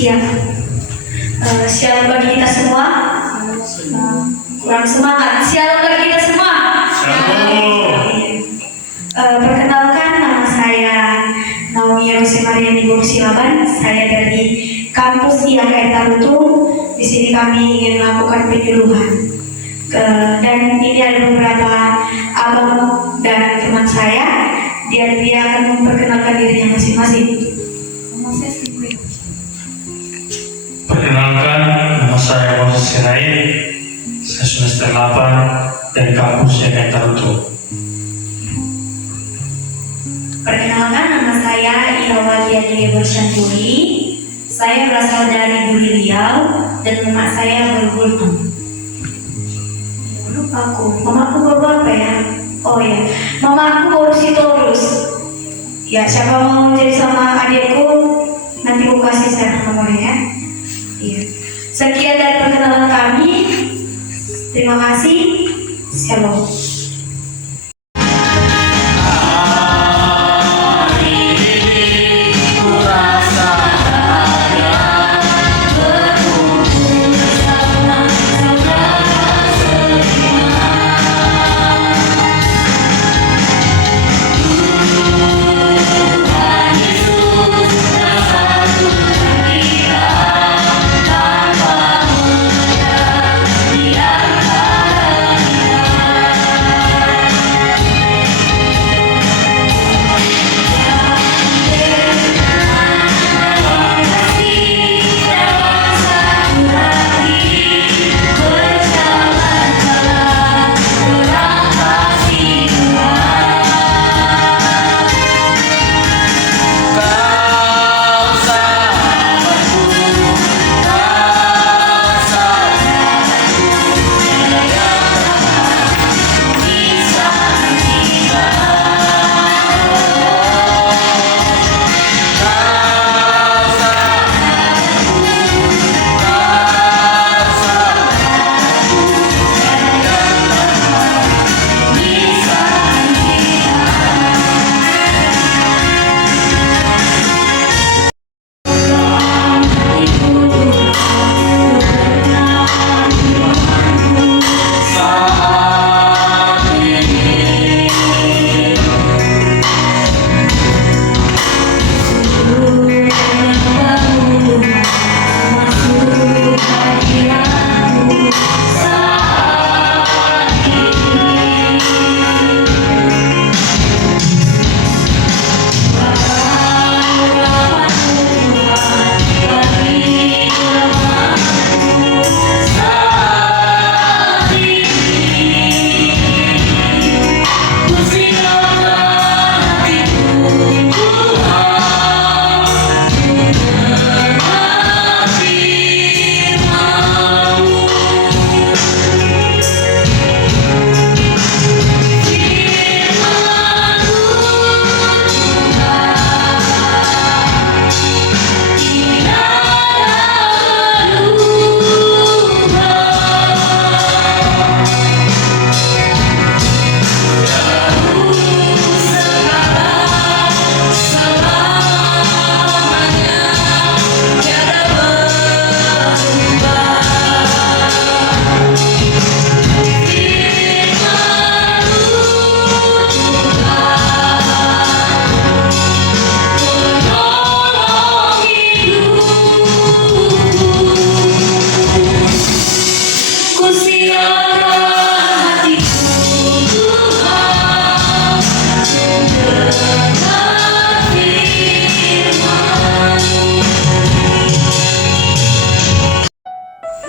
Siap. Siap bagi kita semua. Kurang semangat. Siap bagi kita semua. Perkenalkan, nama saya Naomi Rosemariani Silaban. Saya dari kampus IAKN Tarutu. Di sini kami ingin melakukan penyuluhan. Dan ini ada beberapa abang dan teman saya. Dia akan memperkenalkan dirinya masing-masing. Perkenalkan, nama saya Moses Sirait. Saya semester 8 dari kampus IAKN Tarutu. Perkenalkan, nama saya Irawalia Bersanturi. Saya berasal dari Duri Riau dan mama saya bergulung. Lupa aku, mama aku baru apa ya? Oh ya, mama aku baru Sitorus. Ya, siapa mau jadi sama adikku? Nanti aku kasih share nomornya ya. Iya. Sekian dari perkenalan kami. Terima kasih. Shalom.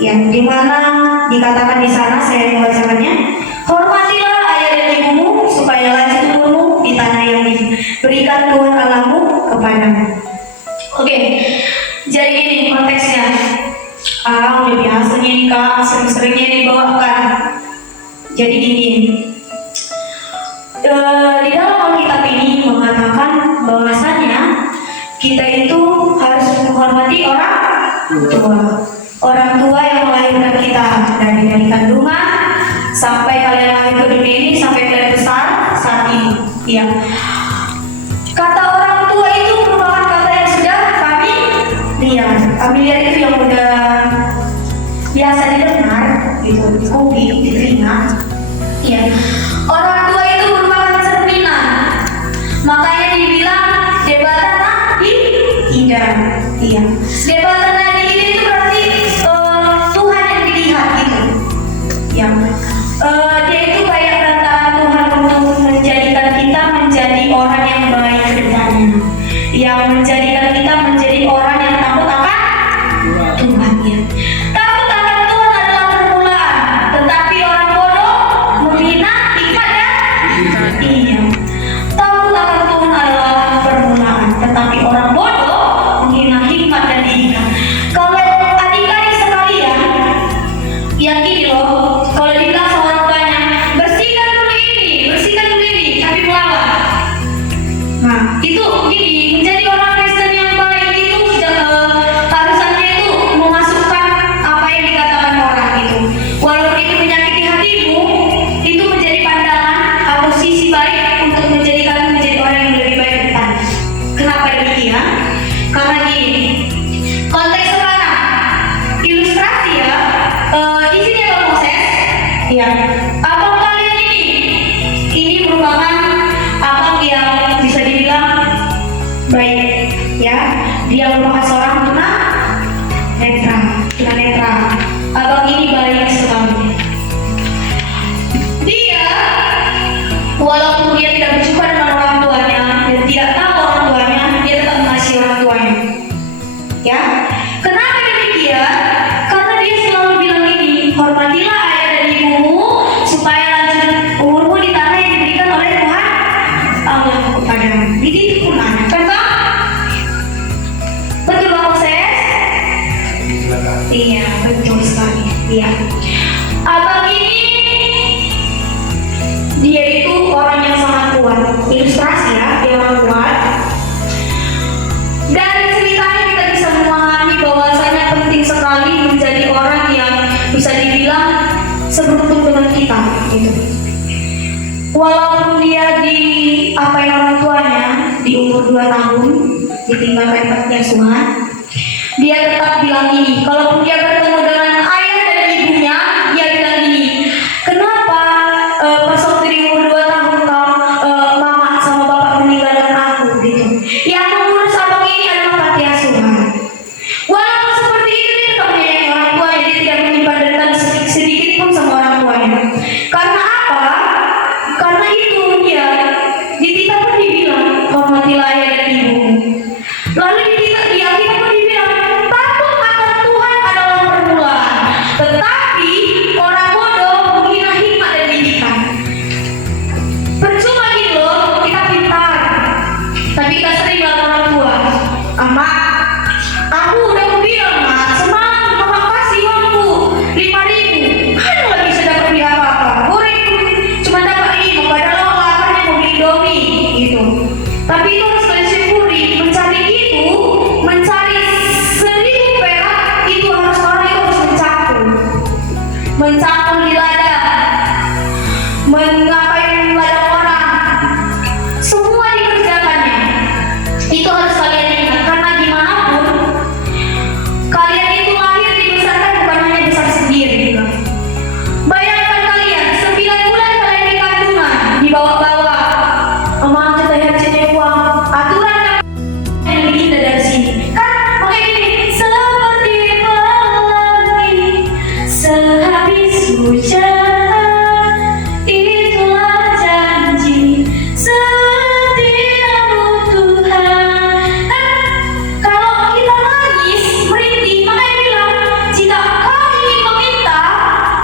Yang dimana dikatakan di sana, saya membacakannya, hormatilah ayah dan ibumu supaya lanjut umurmu di tanah yang diberikan Tuhan Allahmu kepadamu. Oke, jadi gini konteksnya. Udah biasanya nih kak, sering-seringnya dibawakan. Jadi gini, di dalam Alkitab ini mengatakan bahwasannya kita itu harus menghormati orang tua. Orang tua yang melahirkan kita dari kandungan sampai kalian lahir ke dunia ini, sampai kalian besar saat ini. Ya. Kata orang tua itu merupakan kata yang sudah kami lihat Ya, abang kalian ini merupakan abang yang bisa dibilang baik, ya. Dia merupakan seorang tunanetra. Abang ini baik sekali. Dia, walaupun dia tidak berjumpa dengan orang tuanya dan tidak tahu orang tuanya, dia tetap mengasihi orang tuanya. Ya, kenapa demikian? Karena dia selalu bilang ini, hormatilah ayah dan ibumu supaya lanjut umurmu di tanah yang diberikan oleh Tuhan Allah kepadamu. Jadi itu pun ada, kan Bang? Betul Bang Moses? Iya, betul sekali. Iya. Abang ini, dia itu orang yang sangat kuat. Ilustrasi ya, dia orang kuat. Dari ceritanya kita bisa memahami bahwasanya penting sekali menjadi orang yang bisa dibilang seberuntung dengan kita, gitu. Walaupun dia diapain orang tuanya di umur 2 tahun, ditinggalkan panti asuhan, dia tetap bilang ini. Kalaupun dia bertemu dengan ayah dan ibunya, dia bilang ini. Kenapa pas waktu di umur 2 tahun mama sama bapak meninggalkan aku, gitu. Yang mengurus abang ini adalah panti asuhan. Walaupun seperti itu, dia tetap menyayangi orang tuanya. Dia tidak menyimpan dendam sedikit pun sama orang tuanya. Karena apa? Karena itu dia di kita pun dibilang hormatilah ayah dan ibumu. Lalu di kita pun dibilang takut akan Tuhan adalah permulaan. Tetapi orang bodoh menghina hikmat dan didikan. Percuma gitu loh, kita pintar, tapi kita sering bilang orang tua, Mak, aku udah bilang Mak, semalam mama kasih uangku 5.000, kan nggak bisa dapat beli apa-apa, goreng cuma dapat 5, padahal lo laparnya mau beli Indomie, gitu. Tapi itu harus kalian syukuri, mencari 1.000 perak itu harus orang itu harus mencangkul di ladang, mengapain ladang orang, semua dikerjakannya. Itu harus kalian ingat, karena gimana pun kalian itu lahir dibesarkan bukan hanya besar sendiri, gitu. Bayangkan kalian 9 bulan kalian di kandungan, dibawa-bawa, Mama kita lihat uang, aturan yang lebih indah dari sini. Kan makanya gini, seperti pelangi sehabis hujan, itulah janji setiamu Tuhan. Kan kalau kita nangis, merintih, makanya bilang, jika kau ingin meminta,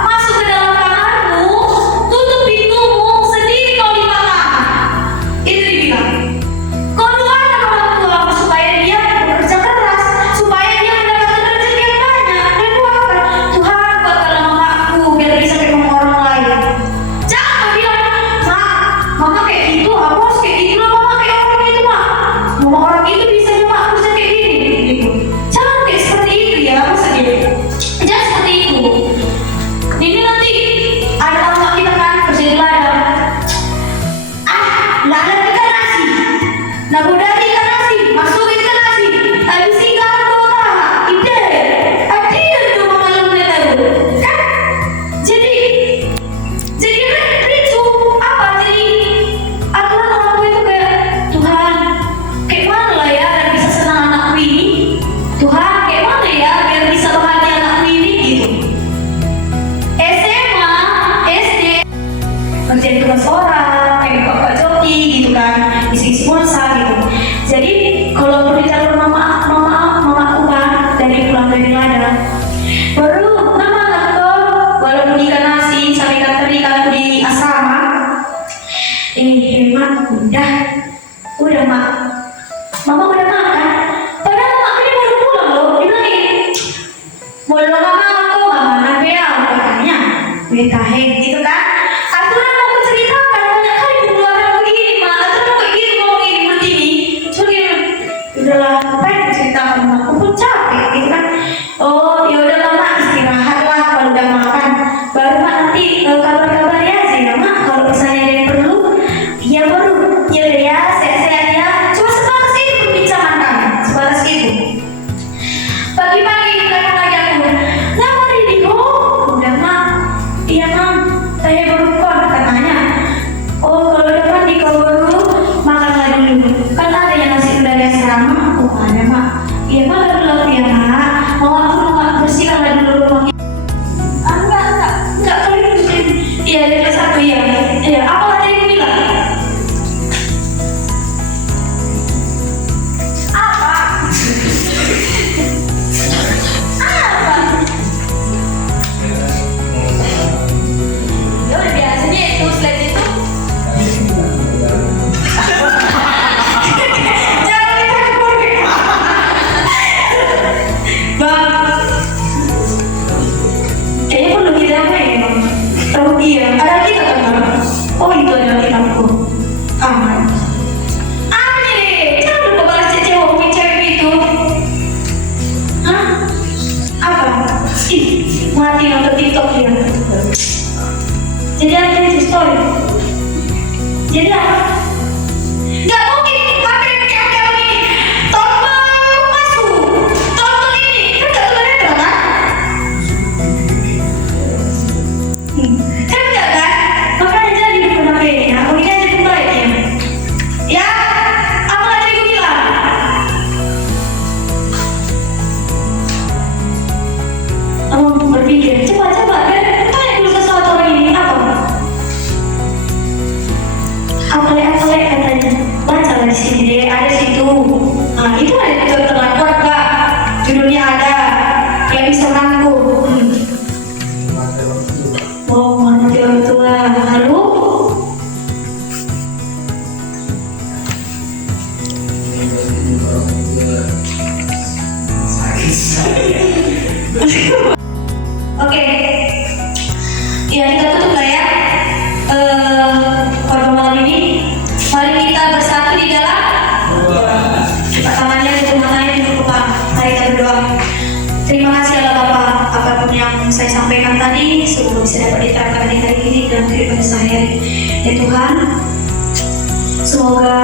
masuk ke dalam kamarmu, tutup pintumu, sendiri kau lipat tangan. Itu dibilang. Kau doakan orang tuamu supaya dia bekerja keras, supaya dia mendapatkan rezeki yang banyak. Dan doakan, Tuhan buatkanlah mamaku biar bisa kayak mama orang lain. Jangan kau bilang, Mak, mama kayak gitu, aku harus kayak gitu lah, mama kayak orang itu Mak. Mama orang itu bisa mak kerja kayak gini, gitu. Jangan kayak seperti itu ya, masa gitu. Jangan seperti itu. Ini nanti ada orang kita kan kerja di ladang. Ladang ikan nasi, nabudati ikan nasi, masukin ikan nasi, habis ikan kota, ide, adil tuh malamnya tahu, kan? Jadi ricu apa? Jadi aturan orang tua itu kayak Tuhan, kayak mana lah ya biar bisa senang anakku ini? Tuhan, kayak mana ya biar bisa bahagia anakku ini, gitu. SMA, SD, kerjain tugas orang, kayak Bapak Joki gitu kan, isi-isi pulsa gitu. Jadi kalau perlu jalur mama aku kan dari pulang dari ladang, baru nama kantor, walaupun ikan nasi sampai ikan teri kalau di asrama, Mak, udah Mak, Mama udah makan. Padahal Mak ini baru pulang loh, dia bilang gini, mau lo mama aku nggak mana bea, katanya, betahe gitu kan. Aturan aku ceritakan banyak kali pengeluaran begini Mak, aturan aku gini ngomong ini begini, cuma gini, udahlah, ngapain ceritakan Mak, aku pun capek gitu kan. Oh ya udahlah Mak, istirahat lah kalau udah makan, baru Mak nanti kabar-kabar ya sih ya Mak, kalau misalnya ada yang perlu, ya baru, ya udah ya, sehat-sehat ya. Cuma sebatas itu perbincangan kami, sebatas itu. Pagi-pagi kita lagi aku, nggak mau di udah Mak, iya Mam. dari kelas 1 ya. Ya, apa materi yang bilang? Apa? Apa? Ya udah biasanya itu slide itu. Jangan dicampur. Bang, kayaknya perlu kita apa ya bang? Oh iya, ada kita kan bang? Oh itu adalah kitabku. Aman. Apa nih? Jangan lupa balas cewek cewek itu. Hah? Apa? Ih, mati nonton TikTok dia. Jadi apa itu story? Jadi apa? Gak mungkin pakai kayak ini. Tombol masuk. Tombol ini kan gak tulisan kan? Kan enggak kan? Makanya jadi di HP-nya. Oh ini aja pembaiknya. Ya, apa tadi gue bilang? Berpikir, coba tanya dulu sesuatu orang ini apa? Apalek katanya. Baca lah di sini deh, ada situ. Nah itu ada terlapor kak. Judulnya ada. Yang bisa rangkum. Oh, menghormati orang tua. Lalu? Oke. Ya, kita tutup lah ya. Pada malam ini, mari kita bersatu di dalam. Kita tangannya di matanya di depan. Mari kita berdoa. Terima kasih Allah Bapa, apapun yang saya sampaikan tadi, semoga bisa dapat diterapkan di hari ini dalam kehidupan sehari-hari. Ya Tuhan, semoga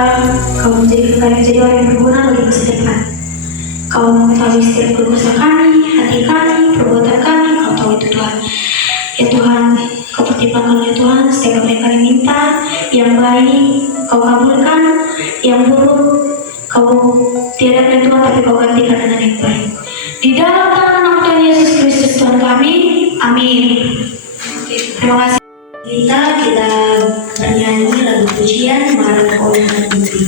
Kau menjadi orang yang berguna bagi masa depan. Kau mengetahui setiap keluh kesah kami, hati kami, perbuatan kami, Kau tahu itu Tuhan. Ya Tuhan, Kau pertimbangkan ya Tuhan, setiap apa yang kami minta, yang baik, Kau kabulkan, yang buruk, Kau tiadakan Tuhan, tapi Kau gantikan dengan yang baik. Di dalam nama Tuhan Yesus Kristus Tuhan kami, amin. Terima kasih. Kita bernyanyi lagu pujian Maran Kau Yang Putri.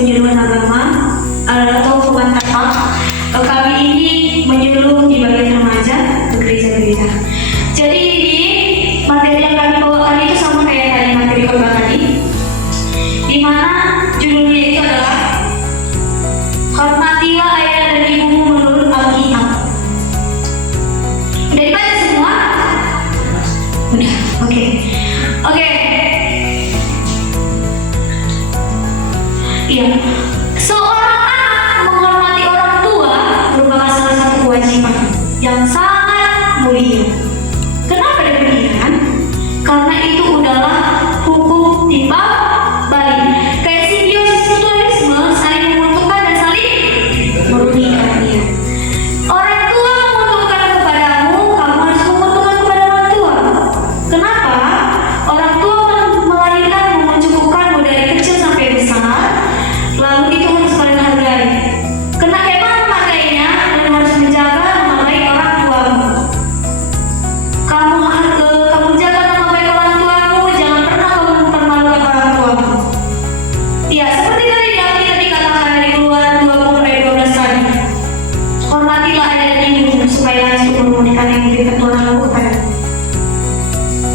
penyuluhan agama atau Kumantapa. Kami ini menyuluh di bagian remaja ke gereja-gereja. Jadi ini materi yang kami bawakan itu sama kayak tadi materi khotbah tadi, di mana judulnya itu adalah hormatilah ayah dan ibumu menurut Alkitab. Dari mana Udah, oke. Oke. Iya. Seorang anak menghormati orang tua merupakan salah satu kewajiban yang sangat mulia. Kenapa demikian? Karena itu adalah hukum timbal balik. Kayak simbiosis mutualisme, saling menguntungkan dan saling merugikan. Ya. Orang tua menguntungkan kepadamu, kamu harus menguntungkan kepada orang tua. Kenapa? Orang tua melahirkanmu, mencukupkanmu dari kecil sampai besar, lalu itu harus kalian hargai. Karena emang makanya kalian harus menjaga nama baik orang tuamu. Kamu jaga nama baik orang tuamu, jangan pernah kamu mempermalukan orang tuamu. Ya, seperti tadi di Alkitab dikatakan dari Keluaran 20 ayat 12 tadi. Hormatilah ayah dan ibumu supaya langsung memenuhi yang diberikan Tuhan Allah kepada.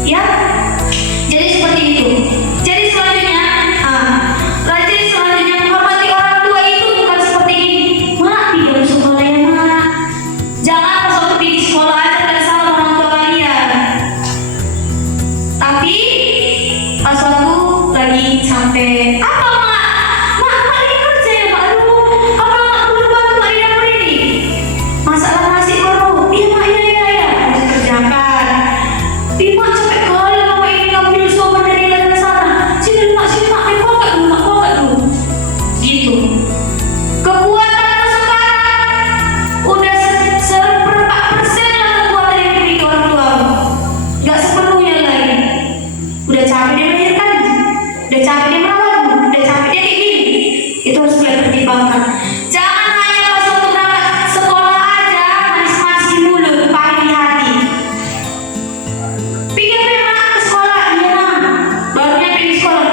Ya, jadi seperti itu. Jadi selanjutnya, menghormati orang tua itu bukan seperti ini. Mak, tidak sekolah ya mak. Jangan pas waktu pergi sekolah aja dan salah orang tua kalian. Tapi pas waktu lagi sampai apa mak? Mak lagi kerja ya mak. Aduh, apa mak belum bantu mak di dapur ini? Masalah nasi baru. Iya mak, iya. Harus kerjakan. Ih mak capek kali mama ini ngambil sobat dari dalam sana. Sini mak, kau gak dulu. Gitu. Kekuatan sekarang udah seperempat persen lah kekuatan yang dimiliki orang tua. Gak sepenuhnya lagi. Udah capek dia melahirkan, udah capek dia merawat, udah capek dia kayak gini. Itu harus kalian pertimbangkan. Jangan hanya pas waktu berangkat sekolah aja manis-manis di mulut, pahit di hati. Pikir memang ke sekolah, iya nah. Baru nyampe di sekolah.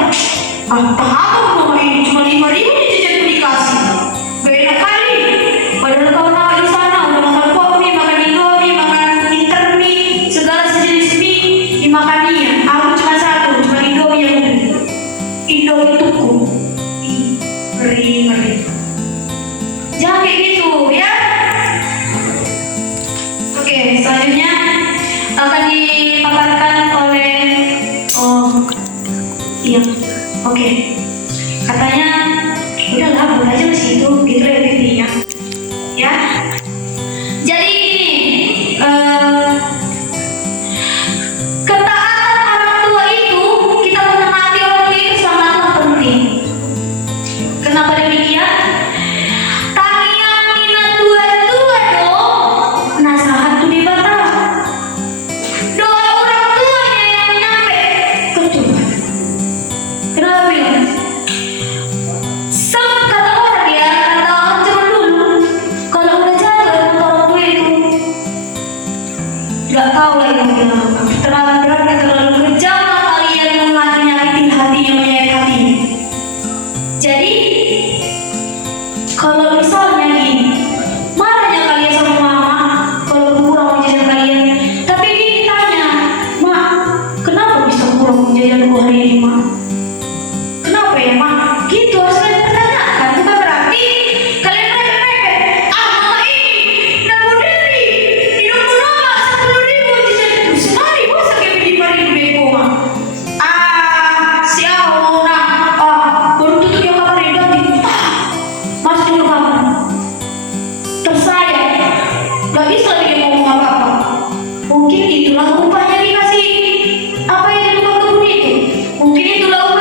Apa mama ini cuma 5.000 nih jajan dikasih. Beda kali. Padahal kau tahu di sana udah makan pop mie, makan indomie, makan intermie, segala sejenis mie dimakaninya. Aku cuma satu, cuma indomie yang beli. Indomie tuku. Ngeri. Jangan kayak gitu ya. Oke, selanjutnya akan dipaparkan oleh oke. Katanya udahlah buat aja di situ gitu ya intinya. Ya. Jadi gini, ketaatan orang tua itu, kita menaati orang tua itu sangatlah penting. Kenapa demikian? Tarian minat tua-tua dong, nasihat tuh dibatal. Doa orang tuanya yang nyampe ke Tuhan. Kenapa bilang? Kata orang ya, kata orang zaman dulu, kalau udah jaga sama orang tua itu, gak tahu lagi mau bilang apa. Terlalu berat, terlalu kejam lah kalian menyakiti hatinya, menyayat hatinya. Jadi, kalau misalnya gini, marahnya kalian sama mama, kalau kurang jajan kalian, tapi dia ditanya, mak, kenapa bisa kurang jajan gua hari ini mak? Kenapa ya mak? Gitu harus kalian pertanyakan. Bukan berarti kalian merepet-merepet. Mama ini nabung diri hidup lama 10.000 jajan sekali masa kayak 5.000 beko mak. Siapa mau nak? Baru tutup yang kamar ini ganti. Masuk dulu kamar. Terserah ya. Gak bisa dia ngomong apa-apa. Mungkin itulah upahnya dikasih apa yang di tukang kebun itu. Mungkin itulah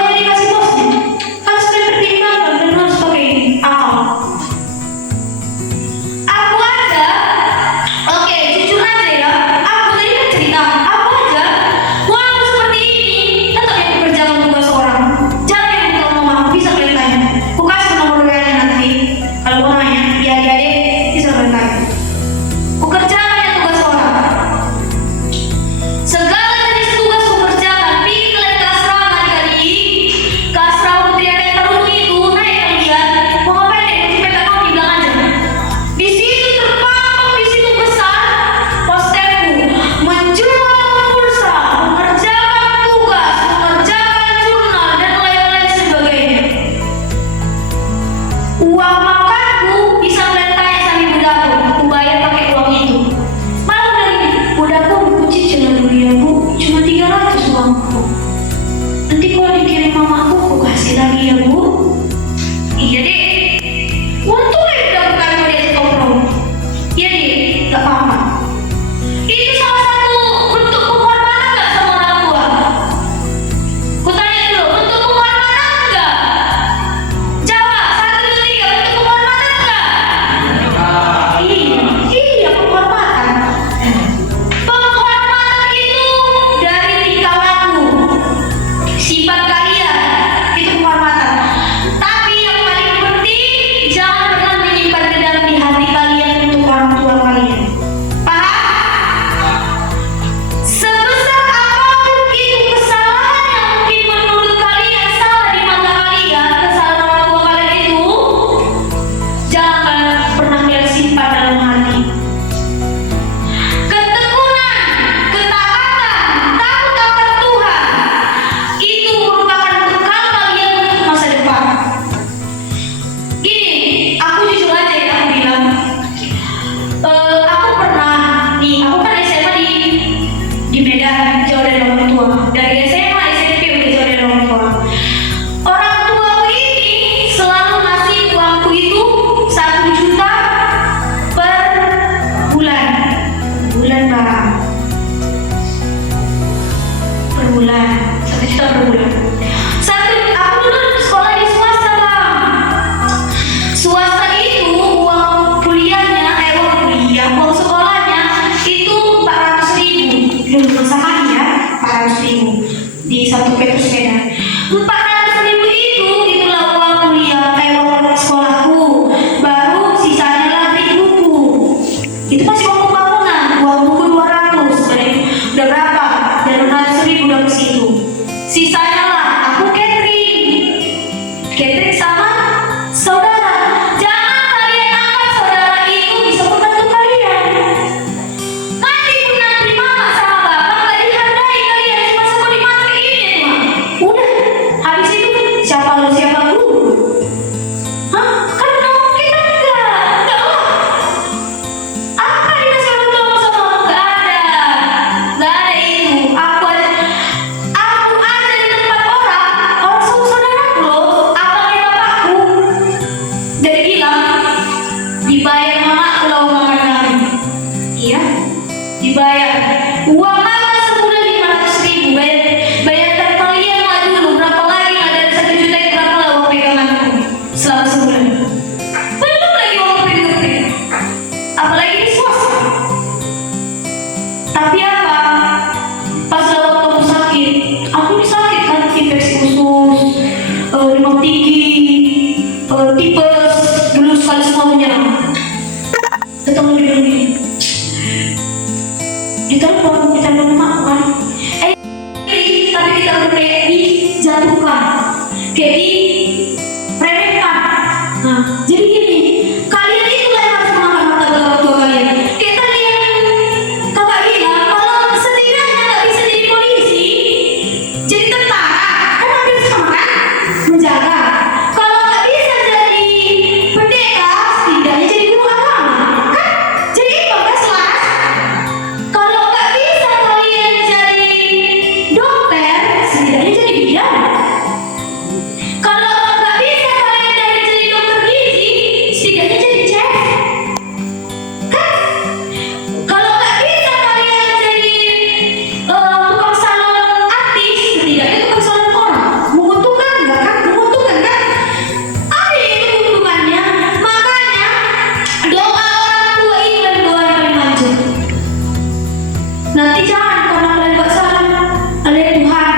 bulan. 1 juta per bulan. Aku dulu sekolah di swasta bang. Swasta itu uang kuliahnya, uang sekolahnya itu 400.000. Dulu sama ya, 400.000 di satu Petrus Medan. 400.000 itulah uang kuliah, uang sekolahku. Baru sisanya lagi buku. Itu masih uang bangunan, uang buku 200. Udah berapa? Dan 100.000 udah ke situ. Sisanya lah aku catering sama saudara. Jangan kalian anggap saudara itu bisa membantu kalian. Nanti pun nanti mama sama bapak gak dihargai kalian, cuma sama dimatiin mah. Udah, habis itu siapa lu siapa lu? Hah? Kan kita enggak lah. Apa dikasih untung sama nggak ada itu. Aku ada di tempat orang sama saudaraku loh, abangnya bapakku. Dari bilang dibayar mama kalau makan kami. Iya, dibayar. Uang makan sebulan 500.000. Bayarkan kalian lah dulu berapa lagi lah dari 1 juta itu berapa lah uang peganganku selama sebulan. Belum lagi uang pegang. Apalagi di swasta. Tapi apa? Pas waktu aku sakit, aku ini sakit kan, infeksi usus, demam tinggi, tipes, dulu sekali semua menyerang. Ketemu di dunia. Ditelepon emak kan. Tapi kita udah kayak dijatuhkan, kayak diremehkan. Nah, jadi gini, kalian itu yang harus mengangkat mata orang tua kalian. Kayak tadi yang kakak bilang, kalau setidaknya nggak bisa jadi polisi, jadi tentara, kan hampir sama kan? Menjaga. Kalau nggak bisa jadi pendeta, setidaknya jadi guru agama, kan? Jadi itu kan selaras. Kalau nggak bisa kalian jadi dokter, setidaknya jadi bidan. Kalau nggak bisa kalian jadi dokter gizi, setidaknya jadi chef. Kan? Kalau nggak bisa kalian jadi tukang salon artis, setidaknya tukang salon orang. Menguntungkan nggak kan? Menguntungkan kan? Ada itu keuntungannya. Makanya doa orang tua itu dan doa yang paling manjur. Nanti jangan karena kalian nggak salah oleh Tuhan.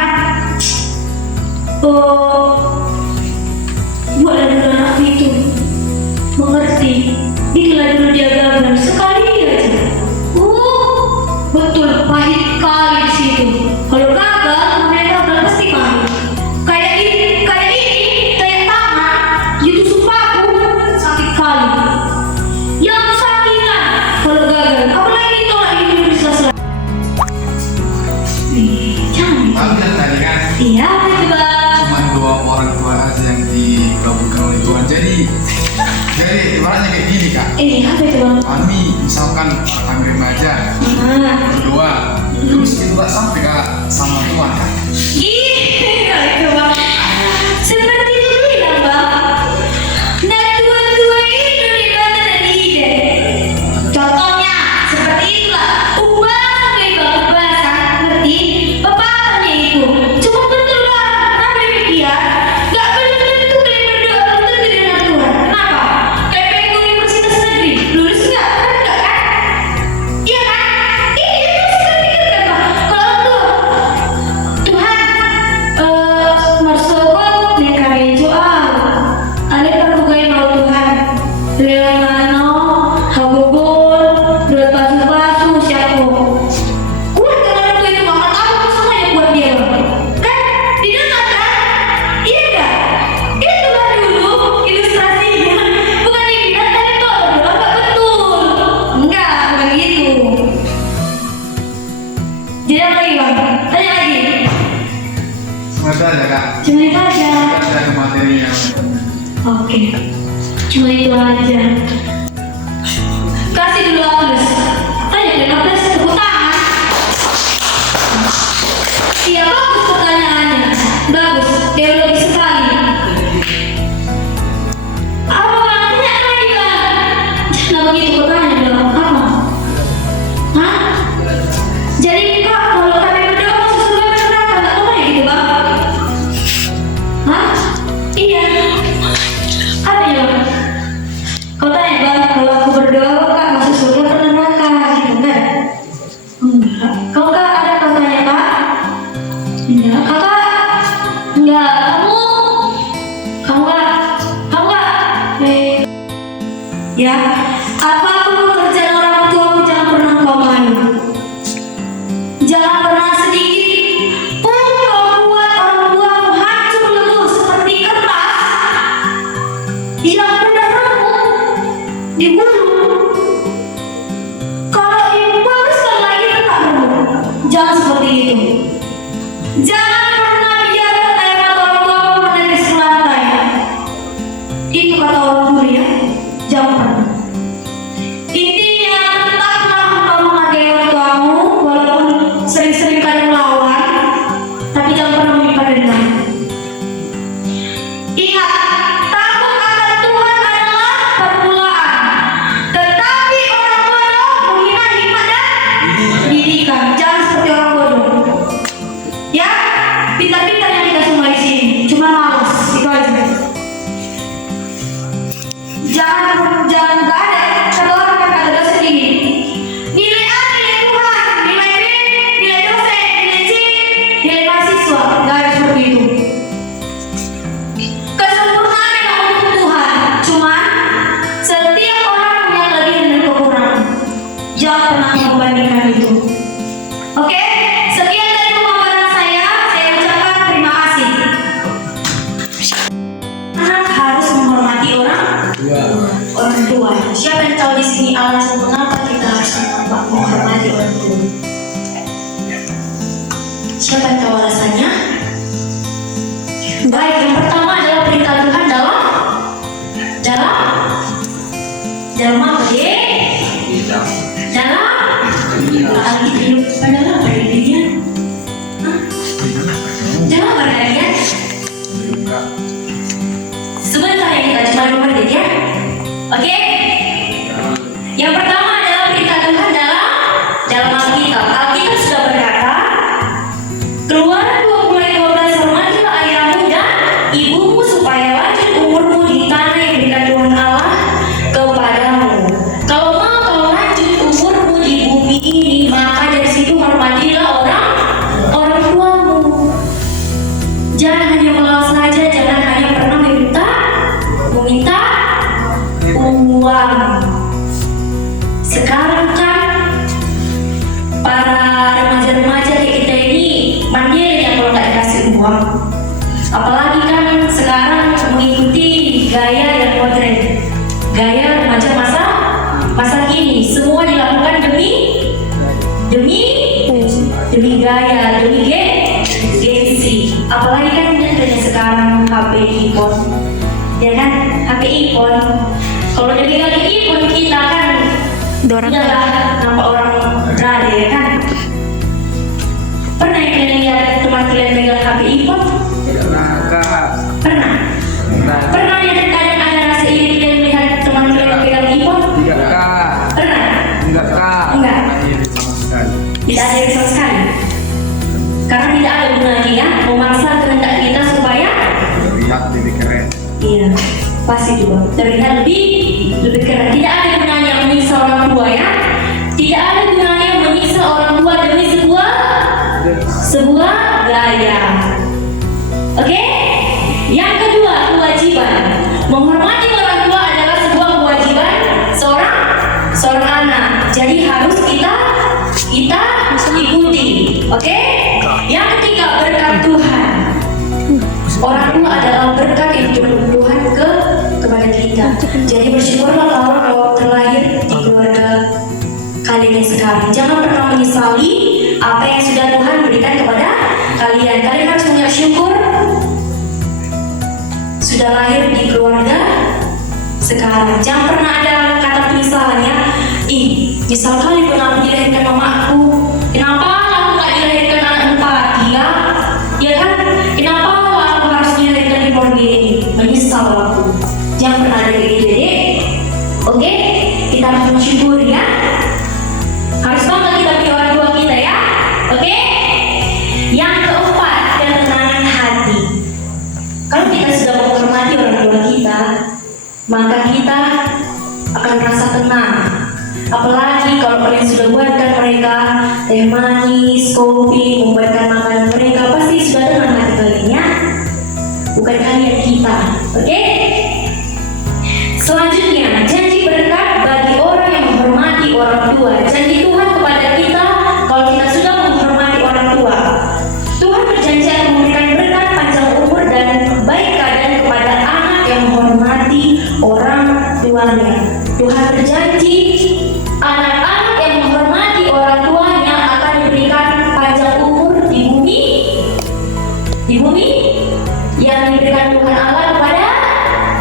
Buatlah dulu anak itu mengerti. Inilah dulu dia gagal sekali aja. Betul pahit kali di situ. Kalau gagal, mereka gagal pasti pahit. Kayak tangan, itu sumpahku sakit kali. Yang sakitan kalau gagal, apalagi ditolak itu bisa selesai. Jangan. Tapi tadi kan Iya, itu bang. cuma 2 orang tua aja yang dikabulkan oleh Tuhan. Jadi ibaratnya kayak gini kak. Apa itu bang? Kami misalkan kami remaja berdoa, terus itu gak sampai kak sama Tuhan kak. Itu bang. Seperti itu bilang bang. Nah tua-tua itu dibata dari ide. Contohnya seperti itulah. Ubah sampai bang bahasa ngerti pepatahnya itu. Cuma betul bang. Tapi demikian gak belum tentu kalian berdoa belum tentu dengan Tuhan. Kenapa? Kayak pengen universitas negeri lulus nggak? Kan nggak kan? Iya kan? Iya itu sudah pikirkan bang. Kalau Tuhan marsukot nekari joal ale perlugai mau Tuhan leonano habobol dua pasu siapa kuat kalau itu banget apa semuanya buat dia kan didengar kan iya enggak itulah dulu ilustrasinya bukan dibilang tapi kok enggak betul enggak bukan gitu. Jadi apa lagi bang? Tanya lagi. Sebentar aja kak. Cuma itu aja. Kita ada materinya. Oke. Cuma itu aja. Kasih dulu Aples. Tanya dulu Aples tepuk tangan. Iya bagus pertanyaannya. Bagus. Teologi sekali. Apa artinya lagi bang? Jangan begitu pertanyaan dong. Apa? Hah? Jadi kak kalau kami berdoa masuk surga neraka nggak Ya, kakak. Enggak, kamu enggak. Ya, apapun pekerjaan orang tuamu jangan pernah kau malu. Jangan pernah sedikit pun kau buat orang tuamu hancur lebur seperti kertas yang mudah remuk digulung. Kalau ibu baguskan lagi tetap remuk. Jangan seperti itu. Jangan pernah biarkan air mata orang tuamu menetes ke lantai. Itu kata orang tua ya. Jangan pernah. Intinya tetaplah kau menghargai orang tuamu walaupun sering-sering kalian melawan, tapi jangan pernah menyimpan dendam. Ingat, takut akan Tuhan adalah permulaan, tetapi orang bodoh menghina hikmat dan didikan. Jangan seperti orang bodoh. Ya, pintar-pintar yang kita semua di sini, cuma malas itu aja. Jangan nggak ada kata orang yang kata dosen ini. Nilai A, nilai Tuhan, nilai B, nilai dosen, nilai C, nilai mahasiswa. Nggak ada seperti itu. Kesempurnaan memang untuk Tuhan, cuma setiap orang punya kelebihan dan kekurangan. Jangan pernah membandingkan itu. Oke, sekian dari pemaparan saya ucapkan terima kasih. Anak harus menghormati orang tua. Siapa yang tahu di sini alasan mengapa kita harus menghormati orang tua? Siapa yang tahu alasannya? Baik, yang pertama adalah perintah Tuhan dalam apa deh? Dalam Alkitab. Dalam perjanjian. Dalam perjanjian. Sebentar ya, kita cuma 2 menit ya. Oke? Yang pertama adalah perintah Tuhan dalam Alkitab. Alkitab sudah berkata, Keluaran 20 ayat 12, hormatilah ayahmu dan ibumu supaya lanjut umurmu di tanah yang diberikan Tuhan Allah kepadamu. Kalau mau kau lanjut umurmu di bumi ini, maka dari situ hormatilah orang tuamu. Jangan hanya melawan saja, jangan hanya pernah meminta uang. Sekarang kan para remaja-remaja kayak kita ini mandiri ya kalau nggak dikasih uang. Apalagi kan sekarang mengikuti gaya yang modern, gaya remaja masa kini. Semua dilakukan demi gaya, demi gengsi. Apalagi kan trennya sekarang HP iPhone, ya kan? HP iPhone. Kalau udah pegang iPhone kita kan udahlah nampak orang berada, ya kan? Pernah yang kalian lihat teman kalian pegang HP iPhone? Pernah? Pernah yang kadang ada rasa iri kalian melihat teman kalian pegang iPhone? Pernah? Enggak. Tidak ada yang sama sekali. Karena tidak ada gunanya ya memaksa kehendak kita supaya terlihat lebih keren. iya, pasti juga terlihat lebih keren. Tidak ada gunanya menyiksa orang tua ya. Tidak ada gunanya menyiksa orang tua demi sebuah gaya. Oke? Yang kedua, kewajiban. Menghormati orang tua adalah sebuah kewajiban seorang anak. Jadi harus kita ikuti. Oke? Yang ketiga, berkat Tuhan. Orang tua adalah berkat yang diturunkan Tuhan kepada kita. Jadi bersyukurlah kalau terlahir di keluarga kalian yang sekarang. Jangan pernah menyesali apa yang sudah Tuhan berikan kepada kalian. Kalian harus punya syukur sudah lahir di keluarga sekarang. Jangan pernah ada kata penyesalannya. Nyesal kali kenapa dilahirkan mamaku. Kenapa aku gak dilahirkan anak empati ya? Ya kan? Kenapa aku harus dilahirkan di keluarga ini? Menyesal aku. Jangan pernah ada kayak gitu deh. Oke? Kita harus bersyukur ya. Harus bangga kita punya orang tua kita ya. Oke? Yang keempat, ketenangan hati. Kalau kita sudah menghormati orang tua kita, maka kita akan merasa tenang. Apalagi kalau kalian sudah buatkan mereka teh manis, kopi, membuatkan makanan mereka, pasti sudah Oke? Selanjutnya, janji berkat bagi orang yang menghormati orang tua. Janji Tuhan kepada kita, kalau kita sudah menghormati orang tua, Tuhan berjanji akan memberikan berkat panjang umur dan baik keadaan kepada anak yang menghormati orang tuanya. Tuhan berjanji anak-anak yang menghormati orang tuanya akan diberikan panjang umur di bumi yang diberikan Tuhan Allah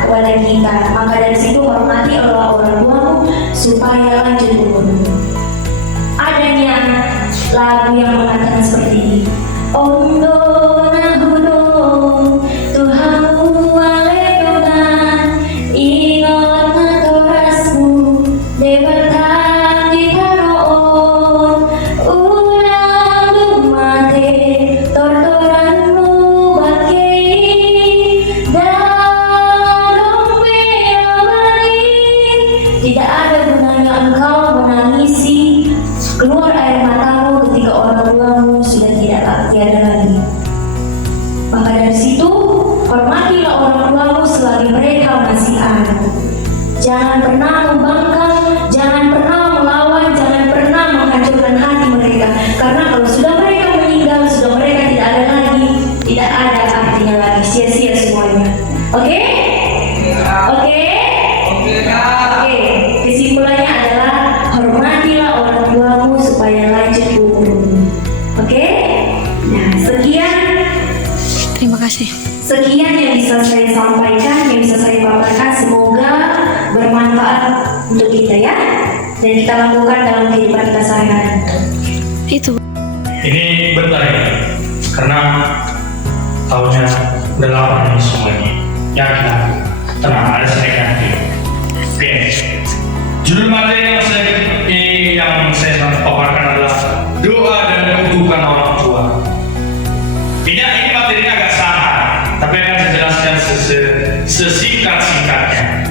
kepada kita. Maka dari situ hormati orang tuamu supaya lanjut umur. Adanya lagu yang mengatakan seperti ini. Ondo nahuno Tuhanmu alekonan ingat natorasmu debatang kita roon ulang dumate tortoranmu bakei dan tidak ada gunanya engkau menangisi keluar air matamu ketika orang tuamu sudah tiada lagi. Maka dari situ hormatilah orang tuamu selagi mereka masih ada. Jangan pernah membangkang, jangan pernah melawan, jangan pernah menghancurkan hati mereka. Karena kalau sudah mereka meninggal, sudah mereka tidak ada lagi, tidak ada artinya lagi, sia-sia semuanya. Oke? Oke? Oke, kesimpulannya adalah hormatilah orang tuamu supaya lanjut umurmu. Oke? Nah, Terima kasih. sekian yang bisa saya sampaikan, yang bisa saya paparkan. Semoga bermanfaat untuk kita ya, dan kita lakukan dalam kehidupan kita sehari-hari. Itu. Ini bentar ya, karena tahunnya udah lama nih semuanya. Ya kita tenang, ada sedikit nanti. Oke, judul materi yang saya paparkan adalah doa dan kutukan orang tua. Ini materinya agak sangat, tapi akan saya jelaskan sesingkat-singkatnya.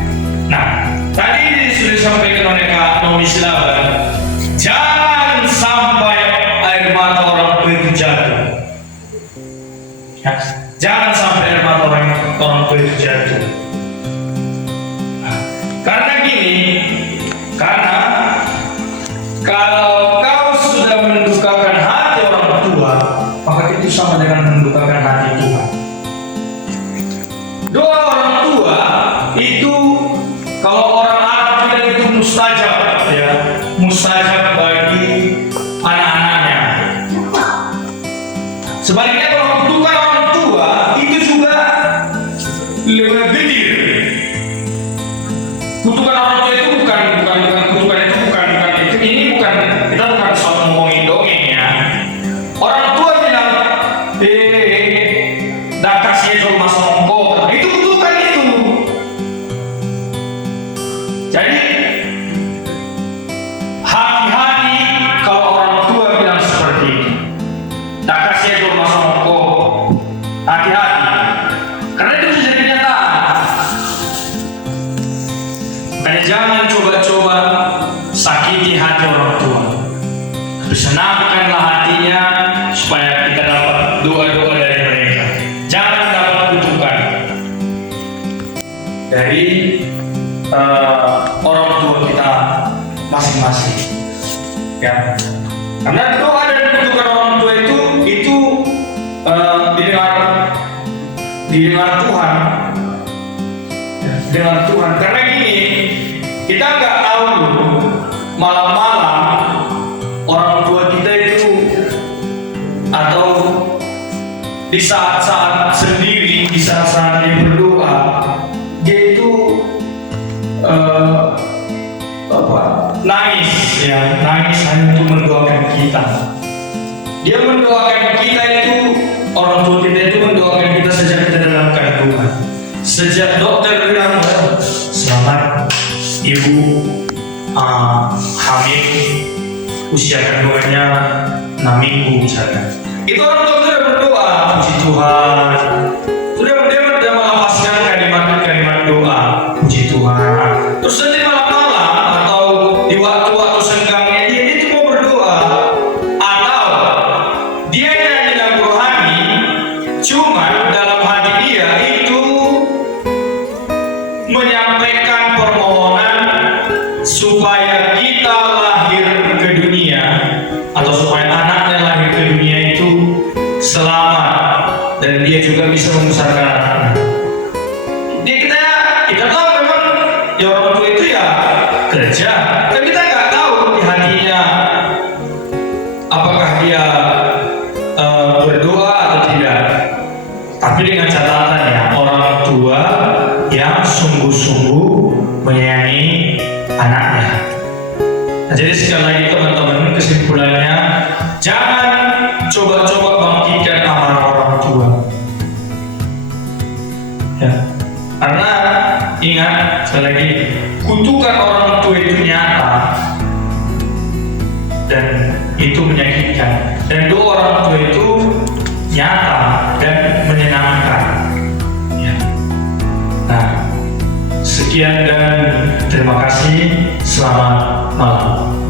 Nah, tadi sudah disampaikan oleh Kak Nomi Silaban, jangan sampai air mata orang tua itu jatuh. Ya, jangan sampai air mata orang tua itu jatuh. Nah, karena gini, karena kalau kau sudah mendukakan hati orang tua, maka itu sama dengan mendukakan hati Tuhan. Doa orang tua itu, kalau orang Arab bilang itu mustajab, ya, mustajab bagi anak-anaknya. Sebaliknya kalau kutukan orang tua itu juga lebih getir. Kutukan orang tua itu bukan kutukan itu bukan itu, ini bukan, kita bukan soal ngomongin dongeng ya. Orang tua bilang dah kasih itu mas ongko, itu kutukan itu. Jadi hati-hati kalau orang tua bilang seperti itu. Dah kasih itu mas ongko, hati-hati, karena itu bisa jadi kenyataan. Makanya jangan coba-coba sakiti hati orang tua. Tapi senangkanlah hatinya supaya kita dapat doa-doa dari mereka. Jangan dapat kutukan dari orang tua kita masing-masing. Ya, karena doa dan kutukan orang tua itu didengar Tuhan. Dengan Tuhan, karena gini, kita nggak tahu malam-malam orang tua kita itu, atau di saat-saat sendiri, di saat-saat dia berdoa, dia itu nangis hanya untuk mendoakan kita. Dia mendoakan kita itu, orang tua kita itu mendoakan kita sejak kita dalam kandungan. Sejak dokter bilang selamat ibu hamil, usia kandungannya 6 minggu misalnya, itu orang tua sudah berdoa, puji Tuhan, sudah melafazkan kalimat-kalimat doa, puji Tuhan. Terus nanti malam-malam atau di waktu-waktu senggangnya dia itu mau berdoa, atau dia nyanyi lagu rohani, cuma dalam hati dia itu selamat dan dia juga bisa membesarkan anaknya. Dia kita tahu memang ya orang tua itu ya kerja, tapi kita nggak tahu di hatinya apakah dia berdoa atau tidak. Tapi dengan catatan ya, orang tua yang sungguh-sungguh menyayangi anaknya. Nah, jadi sekali lagi teman-teman, kesimpulannya jangan coba-coba bangkitkan amarah orang tua. Ya, karena ingat sekali lagi, kutukan orang tua itu nyata dan itu menyakitkan, dan doa orang tua itu nyata dan menyenangkan. Ya. Nah, sekian dan terima kasih. Selamat malam.